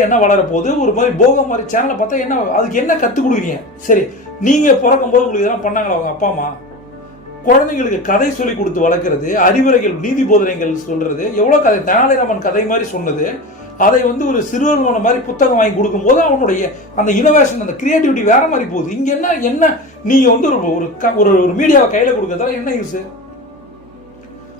என்ன வளர ஒரு மாதிரி போகம் மாதிரி சேனலை பார்த்தா என்ன அதுக்கு என்ன கற்றுக் கொடுக்குறீங்க? சரி நீங்கள் பிறக்கும்போது உங்களுக்கு இதெல்லாம் பண்ணாங்களா அவங்க அப்பா அம்மா? குழந்தைங்களுக்கு கதை சொல்லி கொடுத்து வளர்க்குறது அறிவுரைகள் நீதி போதனைகள் சொல்றது எவ்வளோ கதை? தனாலிராமன் கதை மாதிரி சொன்னது. அதை வந்து ஒரு சிறுவர்களோட மாதிரி புத்தகம் வாங்கி கொடுக்கும்போது அவனுடைய அந்த இனோவேஷன் அந்த கிரியேட்டிவிட்டி வேற மாதிரி போகுது. இங்க என்ன என்ன? நீங்க வந்து ஒரு ஒரு ஒரு மீடியாவை கையில கொடுக்கறதால என்ன யூஸ்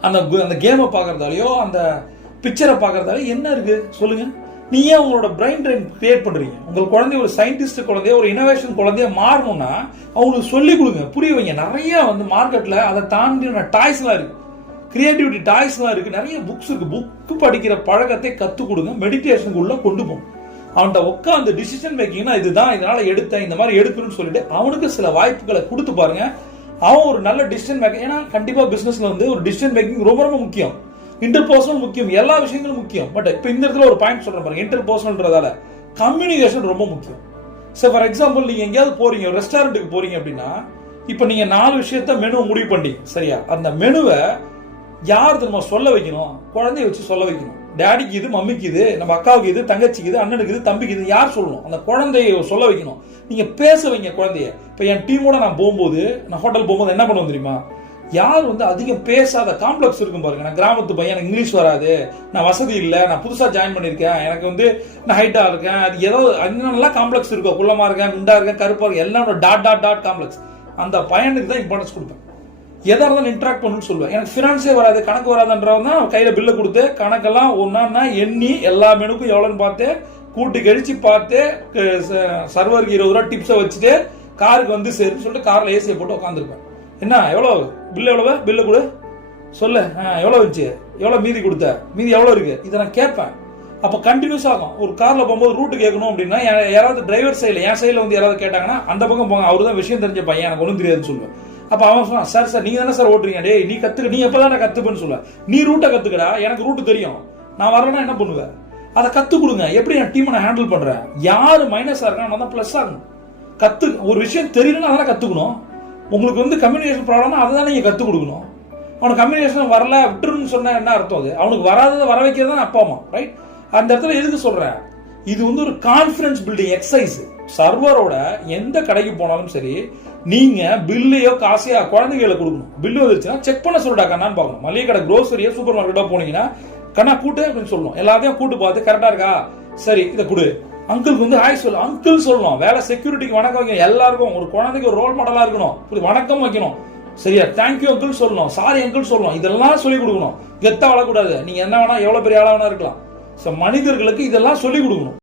அந்த அந்த கேமை பார்க்கறதாலயோ அந்த பிக்சரை பார்க்கறதால என்ன இருக்கு? சொல்லுங்க. நீ ஏன் உங்களோட பிரெயின் ட்ரெயின் கிரியேட் பண்றீங்க. உங்கள் குழந்தை ஒரு சயின்டிஸ்ட் குழந்தைய ஒரு இனோவேஷன் குழந்தைய மாறணும்னா அவங்களுக்கு சொல்லி கொடுங்க. புரிய வைங்க. நிறைய வந்து மார்க்கெட்ல அதை தாண்டின டாய்ஸ்லாம் இருக்கு. கிரியேட்டிவிட்டி டாய்ஸ்லாம் இருக்கு. நிறைய புக்ஸ் இருக்கு. புக்கு படிக்கிற பழக்கத்தை கற்றுக் கொடுங்க. மெடிடேஷனுக்குள்ளே கொண்டு போகும் அவன்கிட்ட உட்காந்து டிசிஷன் மேக்கிங்னா இதுதான். இதனால எடுத்தேன். இந்த மாதிரி எடுக்கணும்னு சொல்லிட்டு அவனுக்கு சில வாய்ப்புகளை கொடுத்து பாருங்க. அவன் ஒரு நல்ல டிசிஷன் மேக்கிங் ஏன்னா கண்டிப்பா பிசினஸ்ல வந்து ஒரு டிசிஷன் மேக்கிங் ரொம்ப ரொம்ப முக்கியம். இன்டர் பர்சனல் முக்கியம். எல்லா விஷயங்களும் முக்கியம். பட் இப்போ இந்த இடத்துல ஒரு பாயிண்ட் சொல்றேன் பாருங்க. இன்டர் பர்சனல்ன்றதால கம்யூனிகேஷன் ரொம்ப முக்கியம். ஸோ ஃபார் எக்ஸாம்பிள் நீங்க எங்கேயாவது போறீங்க ரெஸ்டாரண்ட்டுக்கு போறீங்க அப்படின்னா இப்போ நீங்க நாலு விஷயத்த மெனுவை முடிவு பண்ணீங்க சரியா? அந்த மெனுவை யார் திரும்ப சொல்ல வைக்கணும்? குழந்தைய வச்சு சொல்ல வைக்கணும். டேடிக்கு இது மம்மிக்கு இது நம்ம அக்காவுக்கு இது தங்கச்சிக்கு இது அண்ணனுக்கு இது தம்பிக்கு இது யார் சொல்லணும்? அந்த குழந்தைய சொல்ல வைக்கணும். நீங்க பேச வைங்க குழந்தைய. இப்போ என் டீமோட நான் போகும்போது நான் ஹோட்டல் போகும்போது என்ன பண்ணுவோம் தெரியுமா? யார் வந்து அதிகம் பேசாத காம்ப்ளெக்ஸ் இருக்கும் பாருங்க. நான் கிராமத்து பையன் எனக்கு இங்கிலீஷ் வராது. நான் வசதி இல்லை. நான் புதுசாக ஜாயின் பண்ணியிருக்கேன் எனக்கு வந்து நான் ஹைட்டாக இருக்கேன். அது ஏதோ என்னென்னலாம் காம்ப்ளெக்ஸ் இருக்கோ குள்ளமாக இருக்கேன் குண்டா இருக்கேன் கருப்பாக இருக்கேன் எல்லாம் டாட் டாட் டாட் காம்ப்ளெக்ஸ் அந்த பையனுக்கு தான் இம்பார்ட்டன்ஸ் கொடுப்பேன். எதாக இருந்தாலும் இன்ட்ராக்ட் பண்ணணும்னு சொல்லுவேன். எனக்கு ஃபினான்ஸே வராது கணக்கு வராதுன்றவன் தான் கையில் பில்லை கொடுத்து கணக்கெல்லாம் ஒன்றா எண்ணி எல்லா மெனுக்கும் எவ்வளோன்னு பார்த்து கூட்டி கழிச்சு பார்த்து சர்வருக்கு இருபது ரூபா டிப்ஸை வச்சுட்டு காருக்கு வந்து சரின்னு சொல்லிட்டு காரில் ஏசியை போட்டு உட்காந்துருப்பேன் என்ன எவ்வளோ? பில்லு எவ்வளவு? பில்லு கொடு. சொல்லு. ஆ, எவ்வளோ வச்சு எவ்வளோ மீதி கொடுத்த? மீதி எவ்வளோ இருக்கு? இதை நான் கேட்பேன். அப்போ கண்டினியூஸ் ஆகும். ஒரு காரில் போகும்போது ரூட்டு கேட்கணும் அப்படின்னா யாராவது டிரைவர் சைடில் என் சைடில் வந்து யாராவது கேட்டாங்கன்னா அந்த பக்கம் போங்க. அவர் தான் விஷயம் தெரிஞ்ச பையன். எனக்கு ஒன்றும் தெரியாதுன்னு சொல்லுவேன் அப்போ அவன் சொன்னான் சார் சார் நீ தானே சார் ஓட்டுறீங்க? டேய் நீ கற்றுக்க நீ எப்போ தானே கற்றுப்பேன்னு சொல்ல. நீ ரூட்டை கற்றுக்கடா எனக்கு ரூட்டு தெரியும். நான் வரலன்னா என்ன பண்ணுவேன் அதை கற்றுக் கொடுங்க எப்படி என் டீமை நான் ஹேண்டில் பண்ணுறேன் யார் மைனஸாக இருக்கான் நான் தான் ப்ளஸ் ஆகணும். கற்று ஒரு விஷயம் தெரியலன்னா அதெல்லாம் கற்றுக்கணும் உங்களுக்கு வந்து கம்யூனிகேஷன் ப்ராப்ளம்னா அதை தான் நீங்கள் கற்றுக் கொடுக்கணும். அவனுக்கு கம்யூனிகேஷன் வரல விட்டுருன்னு சொன்ன என்ன அர்த்தம் அது? அவனுக்கு வராததை வர வைக்கிறது தான் அப்பா அம்மா ரைட் அந்த இடத்துல எதுக்கு சொல்கிறேன் இது வந்து ஒரு கான்ஃபிடன்ஸ் பில்டிங் எக்ஸசைஸ் சர்வரோட எந்த கடைக்கு போனாலும் சரி நீங்கள் பில்லையோ காசையோ குழந்தைகளை கொடுக்கணும். பில்லு வந்துருச்சுன்னா செக் பண்ண சொல்லிட்டா கண்ணான்னு பார்க்கணும். மளிகை கடை க்ரோசரியோ சூப்பர் மார்க்கெட்டோ போனீங்கன்னா கண்ணா கூட்டு அப்படின்னு சொல்லணும் எல்லாத்தையும் கூட்டு பார்த்து கரெக்டாக இருக்கா? சரி இதை கொடு. அங்கிளுக்கு வந்து ஹாய் சொல்லு அங்கிள் சொல்லணும். வேலை செக்யூரிட்டிக்கு வணக்கம் வைக்கணும் எல்லாருக்கும் ஒரு குழந்தைக்கு ஒரு ரோல் மாடலாக இருக்கணும். இப்படி வணக்கம் வைக்கணும். சரியா? தேங்க்யூ அங்கிள் சொல்லணும். சாரி அங்கிள் சொல்லணும். இதெல்லாம் சொல்லிக் கொடுக்கணும். கெத்தா வளரக்கூடாது. நீங்க என்ன வேணா எவ்வளவு பெரிய ஆளா வேணா இருக்கலாம். ஸோ மனிதர்களுக்கு இதெல்லாம் சொல்லிக் கொடுக்கணும்.